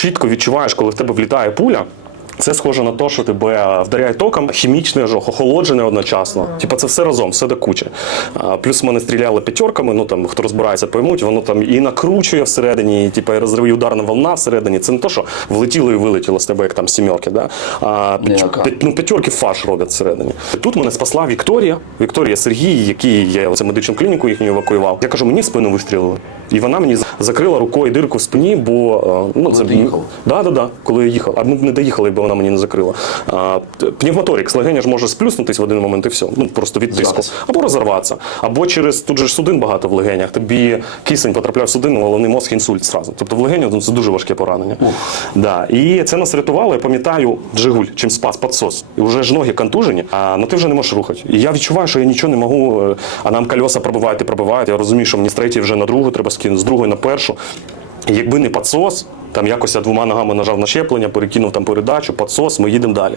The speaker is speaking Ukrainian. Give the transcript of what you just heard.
чітко відчуваєш, коли в тебе влітає пуля. Це схоже на те, що тебе вдаряє током, хімічний ожог, охолоджений одночасно. Типа це все разом, все до кучі. А, Плюс мене стріляли п'ятерками, ну там хто розбирається, поймуть, воно там і накручує всередині, і, типа і розрив, і ударна волна всередині. Це не то, що влетіло і вилетіло з тебе, як там сімерки. Да? А п'ять- ну, п'ятерки фарш роблять всередині. Тут мене спасла Вікторія. Вікторія Сергій, який я оце медичну клініку їхню евакуював. Я кажу, мені в спину вистрілили. І вона мені закрила рукою дирку в спині, бо е, ну це? Да, да, да, коли я їхав. А ми б не доїхали, бо вона мені не закрила. А, т- легеня ж може сплюснутись в один момент і все. Ну просто від тиску. Або розірватися. Або через тут же ж судин багато в легенях. Тобі кисень потрапляє в судину, головний мозк інсульт зразу. Тобто в легенях ну, це дуже важке поранення. Да. І це нас рятувало. Я пам'ятаю, Джигуль, чим спас підсос. І вже ж ноги контужені, а ну ти вже не можеш рухати. І я відчуваю, що я нічого не можу. е, А нам кольоса пробивають і пробивають. Я розумію, що мені з третьої вже на другу треба скинути, з другої на першу. І якби не підсос, там якось я двома ногами нажав на щеплення, перекинув там передачу, підсос, ми їдемо далі.